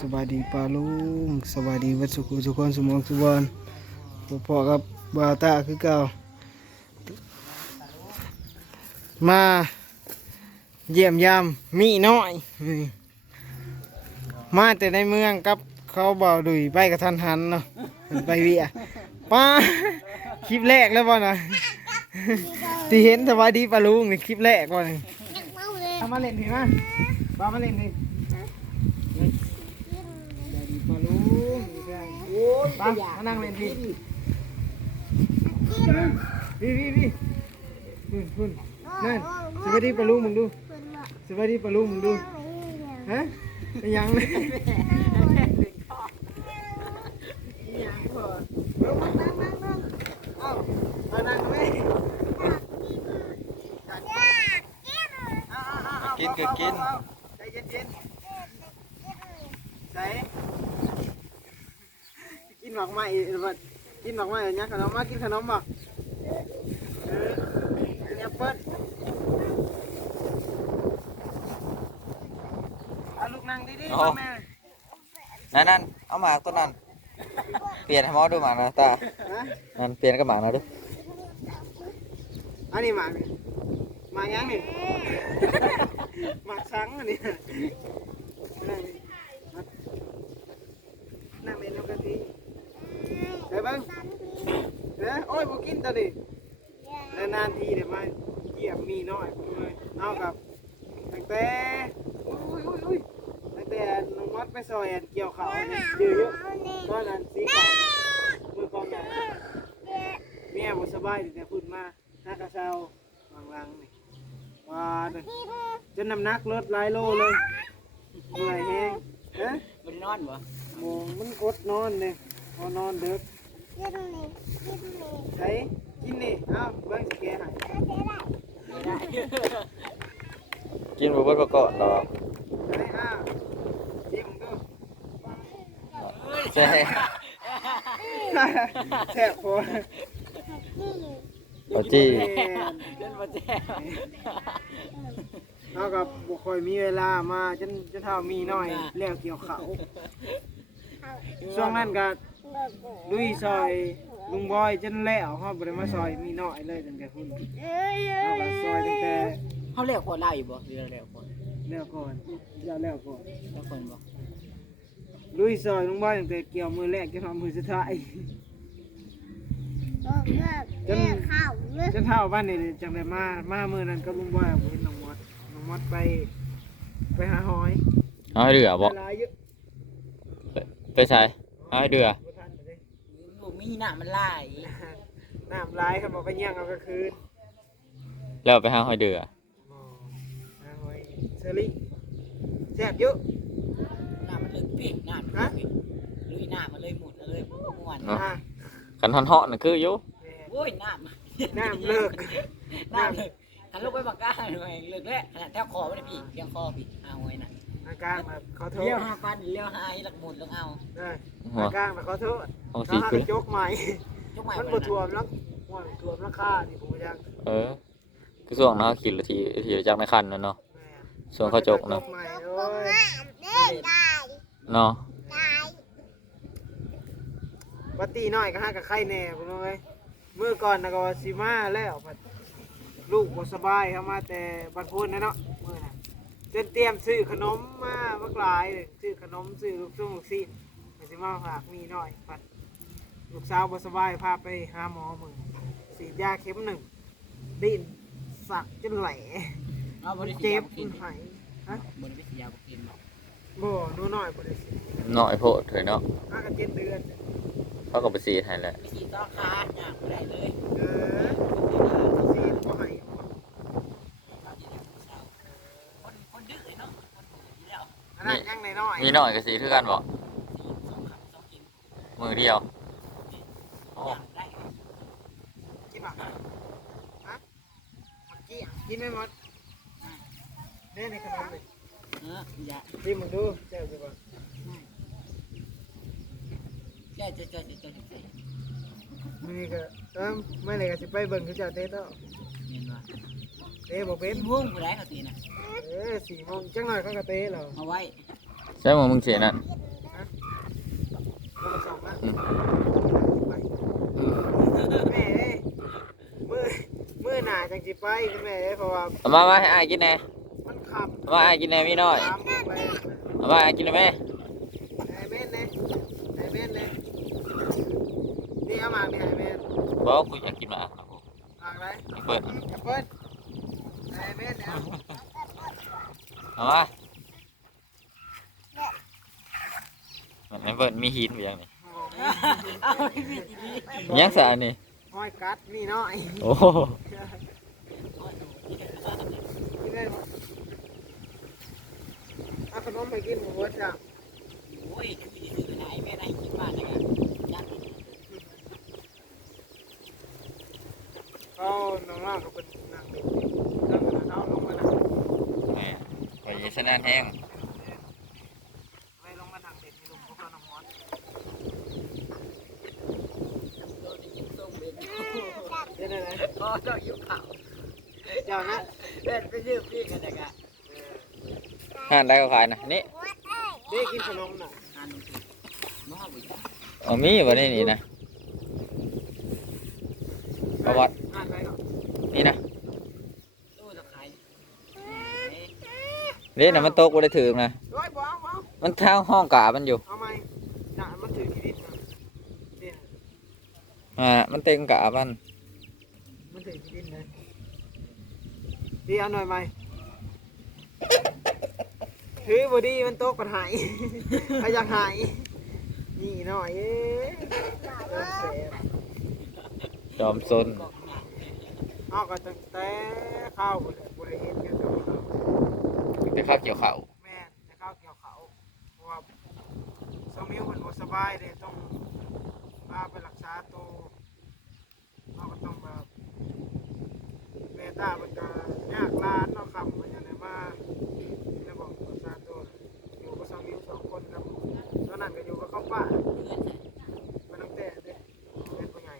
สบายดีปาลุงสบายดีวัดสุขุสุขคนสมองสุวรรณพ่อกับบาวตาคือเก่ามาเยี่ยมยามมีน้อยอืมมาแต่ในเมืองกับเขาเบาดุยไปกับทันหันเนาะไปเวียป้าคลิปแรกแล้วบ่นะที่เห็นสบายดีปาลุงนี่คลิปแรกบ่นะเอามาเล่นพี่มาบ้ามาเล่นพี่ปลาลุง โอ้ยปลามานั่งเล่นพี่ พี่พี่พี่พุ่นพุ่นนั่นสวัสดีปลาลุงมึงดูสวัสดีปลาลุงมึงดูฮะเป็นยังเลยเอ้าเอานั่งไหมกินก็กินใจเย็นๆใจ กินหมากไหมกินหมากไหมเนี่ยขนมมากินขนมบ่เออกินแอปเปิ้ลเอาลูกนั่งดีๆพ่อแม่นั่นนั่นเอาหมากตัวนั้น เปลี่ยนให้หมอดูหมากนะตา ฮะนั่นเปลี่ยนกับหมากนะดูอันนี้หมากนี่หมากยังนี่ หมากสังอันนี้นั่งนี่นั่งเล่นน้ำกะทิเดี๋ยวเบ้างเด้อโอ้ยบ่กินตัวนี้นานๆทีเดี๋ยวมาเยี่ยมมีน้อยเลยเอากับตั้งแต่อุ้ยอุ้ยอุ้ยตั้งแต่น้องมอดไปซอยอันเกี่ยวเขาเนี่ยเยอะเยอะตอนนั้นสีขาวมือก่อนน่ะเมียบ่สบายตั้งแต่พูดมาหน้ากระเซาบางลังนี่ว่าเด้อจนน้ำหนักลดหลายโลเลยเมื่อยแห้งเอ๊ะมันนอนบ่โมงมันกดนอนเลยพอนอนเด็ก ไอ้กินนี่เอ้าเบิ่งสิแกให้ไม่ได้กินบุบดประกอบหรอกไอ้อ้าวจิ้มดูใช่แซ่บพอปจี้เล่นมาแจ้วเอากับบุคอยมีเวลามาจนจนเท่ามีน้อยแล้วเกี่ยวเขาช่วงนั้นก็ ลุยซอยลุงบอยจนแล้วเขาบ่ได้มาซอยมีน้อยเลยตั้งแต่พุ่นเอาก็ซอยตั้งแต่เขาเรียกคนได้อยู่บ่เรียกเรียกคนแล้วก่อนแล้วแล้วก่อนเรียกคนบ่ลุยซอยลุงบอยตั้งแต่เกี่ยวมือแรกจนถึงมือสุดท้ายจนจนเท่าบ้านนี่จังได้มามามือนั้นกับลุงบอยผมเห็นน้องมอดน้องมอดไป ไปหาหอยเอาให้เดือบ่เวลาเยอะไปใส่เอาให้เดือบ่ทันเลยบ่ มีหน้ามันลายน้ำร้ายครับบอกไปเยี่ยงเอาก็คืนแล้วไปหาหอยเดืออ๋อหาหอยเชอรี่แซ่บเยอะ หน้ามันลึกพี่หน้ามันลึกพี่ลุยหน้ามันเลยหมุดเลยม่วนอะขันทอนเหาะน่ะคืออยู่แม่โอ้ยหน้ามันน้ำเลิกหน้าเลิกหันลูกไปบักก้าหน่อยเลิกแล้วแถวคอไม่ได้พี่เลี้ยงคอพี่เอาไว้น่ะ อาการแบบขอโทษเลี้ยวห้าพันเลี้ยวห้าอีหลักหมุนแล้วเอาได้หัวอาการแบบขอโทษของเขาสีหาคืกอระจกใหม่จุกใหม่มันบ่บ่ท่วมแล้วว่าท่วมราคานี่ผมยังเออ คือส่วงเนาะขี่รถทีทีจากในคันนั่นเนาะแม่ส่วนเขาจกเนาะใหม่โอ้ยเนาะปาร์ตี้น้อยก็ห้ากับไข่แน่พุ่นเอาไว้เมื่อก่อนนะก็ว่าสิมาแล้วบัดลูกบ่สบายเข้ามาแต่บัดพูนนะเนาะมื้อน่ะ จนเตรียมซื้อขนมมาบักหลายเลยซื้อขนมซื้อลูกซุ้งลูกซีนไปสิมาฝากมีน้อยบัดลูกสาวบ่สบายพาไปหาหมอมื้อฉีดยาเข็มหนึ่งดิ้นสักจนไหลเอาบ่ได้สิเจ็ยาบบ่กิมันนหายฮะบ่ได้สิยาบ่กินหรอกบ่หนูน้อยบ่ได้สิน้อยโพดเถอะเนาะห้ากับเจ็ดเดือนเขาก็ไปซีให้แหละ ไม่สิต้องคาย่างบ่ได้เลย เออซีดบ่ให้ คนคนดื้อเนาะคนดื้อ อยู่แล้วอันนั้นยังน้อยๆมีน้อยก็สีคือกันบ่สองขับสองกินมือเดียวโอ้ย่างได้กินป่ะฮะมักกี้อะกินไม่หมดเล่นในขนมเลยเอออย่ากินมึงดูเจ้าสิบ่แก่จะจะจะจะจะมื้อนี้ก็เอิ่มเมื่อไหร่ก็สิไปเบิ่งคือเจ้าเตะต่อเห็นว่า เตะบ่เป็นห่วงกูได้เขาตีน่ะเออสี่โมงจังหน่อยเขาก็เตะเรามาไว้ใช่ไหมมึงเสียนั่นเมื่งมเมืออหนาจังสิไปคุณแม่เอ้เพราะว่าเามาาให้อากินแหน่มันขับเอาาให้อากินแหน่มีน้อยมามว่าไอ้อากินหน่อยแม่ไอ้เม่นเลยแม่เม่นเลยนี่เอามากนี่ไอ้เม่บอกว่ากูอยากกินหมากครับผมากอะไร เปิด แอปเปิ้ เม่นเนี่ยเอามามันไม่เปิดมีหินอยู่ยังนี่เอาไม่มีดียังสานี่ห้อยกัดนี่น้อยโอ้โหกินได้บ่เอาขนมไปกินหมูวัดจ้ะโอ้ยคือดีสุดไหนแม่ได้กินมากเลยยันเขาน้องๆก็เป็นนางเด็กนั่งกันเอาลงมานะ แม่ไปยี สนานแห้งไปลงมาทางเด็กนี่ลงพวกเราน้องมอสโดนยิงส่งเป็นเดี๋ยวไหนก็เจ้าอยู่เขาเจ้านะเป็นไปยืมพี่กันแต่กะห้านได้ก็ขายนะนี่เด็กกินขนมน่ะงานน้องบุญเอามีบ่ได้นี่นะประวัติอ่านไปก่อนนี่นะ ตู้ตะไคร้ เล่นน่ะมันตกบ่ได้ถึงนะร้อยบ่เอาบ่เอามันทางห้องกามันอยู่เอาไหมน่ะมันถือที่ดินน่ะเนี่ยอ่ามันเต็งกามันมันถือที่ดินเลยดีเอาหน่อยไหมถือบอดีมันโตกปัญหายใครอยากหายนี่หน่อยเอ้ยเริ่มเสียจอมซนกอกหนักเอาก็ตั้งแต่ข้าวบริบริเห็นกันกับไป ข้าวเกี่ยวข้าวแม่จะข้าวเกี่ยวเขาเพราะว่าสมิวมันบ่สบายเลยต้องพาไปรักษาตัวเราก็ต้องแบบเม่ตามันจะยากลานเนาะคำมันอย่างไรมาแล้วบอกรักษาตัวอยู่กับสมิวสองคนครับตอนนั้นก็อยู่กับข้าวป้า เพื่อนใส่ มาตั้งแต่เด็กเป็นผู้ใหญ่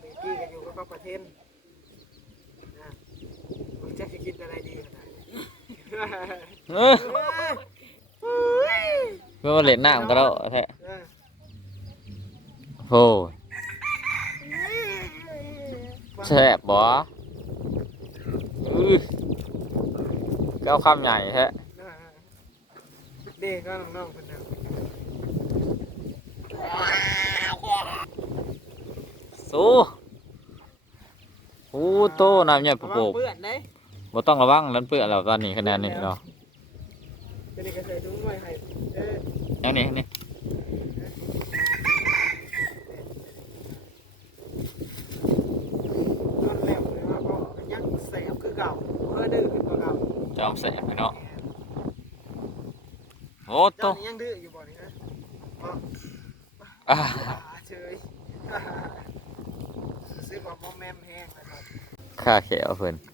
เด็กกี้ก็อยู่กับป้าประเทนนะผมจะคิดอะไรดีขนาดนี้ เอ้อเพื่อมาเล่นน้ำก็แล้วแท้เออโอ้ยแซ่บบ่อื้อแก้วคำใหญ่แท้เด็กก็น้องๆคนเดิมสู้โอ้โตน้ำใหญ่ระโปวังกเปื้อนได้ๆ บ่ต้องระวังนั้นเปื้อนแล้วตอนนี้คะแนนนี่เนาะจะได้กระเทยทุกหน่วยให้เอออันนี้นี่นอนแล้วเลยว่าก็ยังแสบคือเก่าเพื่อดื้อขึ้นกว่าเก่าจอมแสบไปเนาะโอ้โตเจ้านี่ยังดื้ออยู่บ่นี่ฮะอ่าเฉยซื้อว่บ่แม่มแห้งนะครับค่าแขวเพิ่นนี่สุดดื้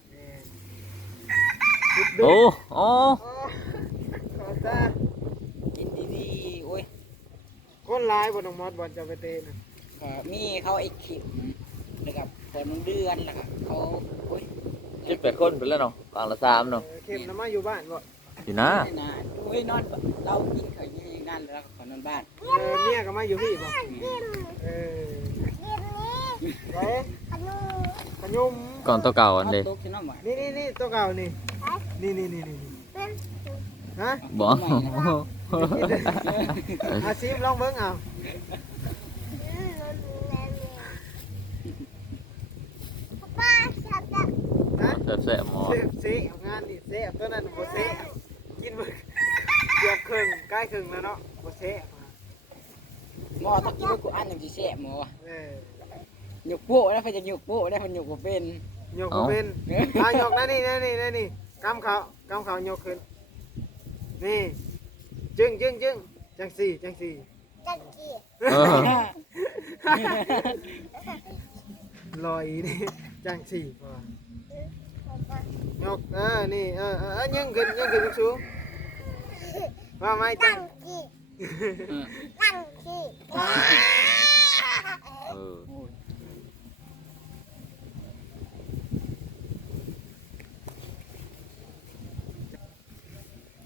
โอ้อโอ้โอ้ขอบตากินดีๆโอ้ยคนร้ายบนน้องมอดบอลจะไปเตะนะก็มีเขาไอ้ขิมนะครับคนมันเดือนแล้วก็เขาโอ้ยสิบแปดคนไปแล้วเนาะกลางละสามเนาะเออเข้มน้ำมาอยู่บ้านบ่อยู่นะไม่นานโอ้ยนอนเรากินเขาอยู่ในนั่นแล้วก็ขอนอนบ้านเออเมียก็มาอยู่พี่บ่เออไปขยุมก่อนตัวเก่าอันเด้าโต๊ะที่น้องหวานนี่นี่นี่ตัวเก่านี่ นี่นี่นี่นี่ฮะบ่อาชีพลองเบิ้งเอาฮะแซ่บๆหมอเซฟเซฟงานนี่เซฟตัวนั้นบ่เซฟกินเบิ่งเกือบครึ่งใกล้ครึ่งแล้วเนาะบ่เซฟหมอต้องกินด้วยกูอันอย่างที่แซ่บหมอเออหยกโป้แล้วเพิ่นจะหยกโป้ได้เพิ่นหยกบ่เป็นโยกบ่เป็นอะโยกนั่นนี่นั่นนี่นั่นนี่ กำเขากำเขาโยกขึ้น นี่ จึงจึงจึงจังสี่จังสี่เออลอยนี่จังสี่พอยกเออ นี่ เออเออเออยังขึ้นยังขึ้นสูงว่าไม่จังเออ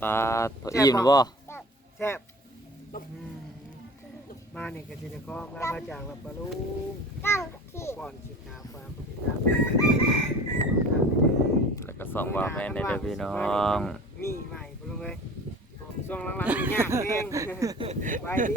ปลาตัวอิ่มบ่แซ่บอืมมาเนี่ยก็จะได้ขอลามาจากแบบปลาลุงก้างขีดก่อนสิกาความปฏิบัติแล้วก็ส่งว่าแม่ในเด้อพี่น้องมีใหม่ปลาลุงเลยช่วงหลังๆนี่ยากเองไปดิ